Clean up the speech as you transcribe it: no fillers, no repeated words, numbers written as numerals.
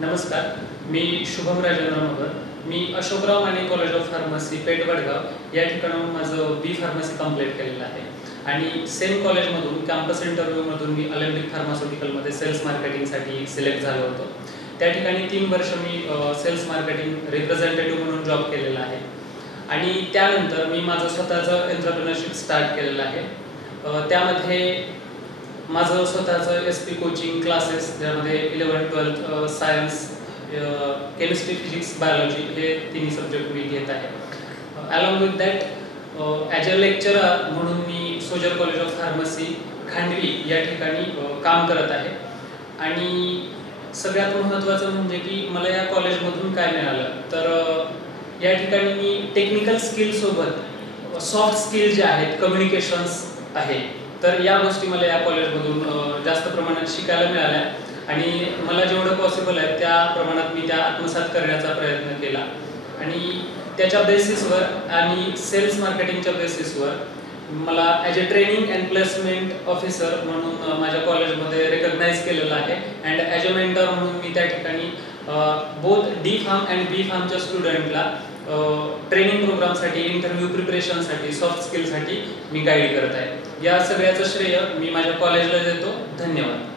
नमस्कार, मी शुभम राजेंद्र मगर. मी Ashokrao Mane college of pharmacy Peth Vadgaon या ठिकाणाहून माझं बी फार्मसी कंप्लीट केलेलं आहे आणि सेम कॉलेजमधून कॅम्पस इंटरव्ह्यूमधून मी अलेम्बिक फार्मास्युटिकलमध्ये सेल्स मार्केटिंगसाठी सिलेक्ट झालो होतो. त्या ठिकाणी 3 वर्ष मी सेल्स मार्केटिंग रिप्रेझेंटेटिव्ह म्हणून जॉब केलेला आहे आणि त्यानंतर मी माझं स्वतःचं एंटरप्रेन्योरशिप स्टार्ट केलेलं आहे. त्यामध्ये माझं स्वतःचं SP कोचिंग क्लासेस, ज्यामध्ये 11th-12th science, chemistry, physics, biology हे तिन्ही सब्जेक्ट मी घेत आहे. Along with that as a lecturer म्हणून मी सोजर कॉलेज ऑफ फार्मसी खांडवी या ठिकाणी काम करत आहे. आणि सगळ्यात महत्त्वाचं म्हणजे की मला या कॉलेजमधून काय मिळालं तर या ठिकाणी मी टेक्निकल स्किलसोबत सॉफ्ट स्किल जे आहेत, कम्युनिकेशन्स आहे, तर या गोष्टी मला या कॉलेजमधून जास्त प्रमाणात शिकायला मिळाल्या आणि मला जेवढं पॉसिबल आहे त्या प्रमाणात मी त्या आत्मसात करण्याचा प्रयत्न केला. आणि त्याच्या बेसिसवर आणि सेल्स मार्केटिंगच्या बेसिसवर मला as a training and placement officer म्हणून माझ्या कॉलेजमध्ये रेकग्नाईज केलेलं आहे. अँड ॲज अ मेंटर म्हणून मी त्या ठिकाणी both D pharm and B फार्मच्या स्टुडंटला ट्रेनिंग प्रोग्रामसाठी, इंटरव्ह्यू प्रिपरेशनसाठी, सॉफ्ट स्किलसाठी मी गाईड करत आहे. या सगळ्याचं श्रेय मी माझ्या कॉलेजला देतो. धन्यवाद.